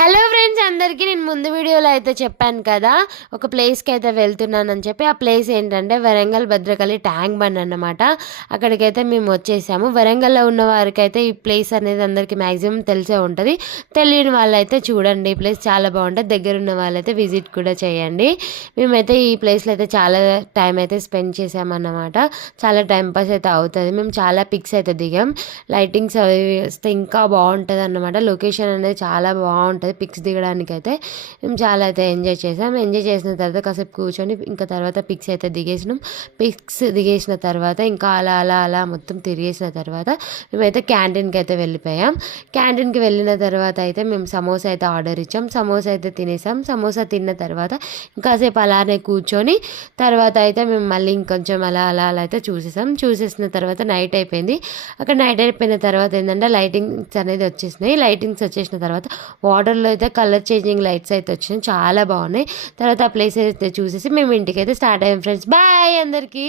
Hello friends అందరికీ నేను ముందు వీడియోలో అయితే చెప్పాను కదా ఒక ప్లేస్కి అయితే వెళ్తున్నానని చెప్పి. ఆ ప్లేస్ ఏంటంటే వరంగల్ భద్రకాళి ట్యాంక్ బండ్ అన్నమాట. అక్కడికైతే మేము వచ్చేసాము. వరంగల్లో ఉన్న వారికి అయితే ఈ ప్లేస్ అనేది అందరికీ మ్యాక్సిమం తెలిసే ఉంటుంది. తెలియని వాళ్ళైతే చూడండి, ఈ ప్లేస్ చాలా బాగుంటుంది. దగ్గర ఉన్న వాళ్ళైతే విజిట్ కూడా చేయండి. మేమైతే ఈ ప్లేస్లో అయితే చాలా టైం అయితే స్పెండ్ చేసామన్నమాట. చాలా టైం పాస్ అయితే అవుతుంది. మేము చాలా పిక్స్ అయితే దిగాం. లైటింగ్స్ అవి వస్తే ఇంకా బాగుంటుంది అన్నమాట. లొకేషన్ అనేది చాలా బాగుంటుంది. పిక్స్ దిగడానికి అయితే మేము చాలా అయితే ఎంజాయ్ చేసాం. ఎంజాయ్ చేసిన తర్వాత కాసేపు కూర్చొని ఇంకా తర్వాత పిక్స్ అయితే దిగేసినాం. పిక్స్ దిగేసిన తర్వాత ఇంకా అలా అలా అలా మొత్తం తిరిగేసిన తర్వాత మేమైతే క్యాంటీన్కి అయితే వెళ్ళిపోయాం. క్యాంటీన్కి వెళ్ళిన తర్వాత అయితే మేము సమోసా అయితే ఆర్డర్ ఇచ్చాం. సమోసా అయితే తినేసాం. సమోసా తిన్న తర్వాత ఇంకాసేపు అలానే కూర్చొని తర్వాత అయితే మేము మళ్ళీ ఇంకొంచెం అలా అలా అలా అయితే చూసేసిన తర్వాత నైట్ అయిపోయింది. అక్కడ నైట్ అయిపోయిన తర్వాత ఏంటంటే లైటింగ్స్ అనేది వచ్చేసినాయి. లైటింగ్స్ వచ్చేసిన తర్వాత వాటర్లో అయితే కలర్ చేంజింగ్ లైట్స్ అయితే వచ్చినాయి, చాలా బాగున్నాయి. తర్వాత ఆ ప్లేస్ అయితే చూసేసి మేము ఇంటికి అయితే స్టార్ట్ అయ్యాం ఫ్రెండ్స్. బాయ్ అందరికీ.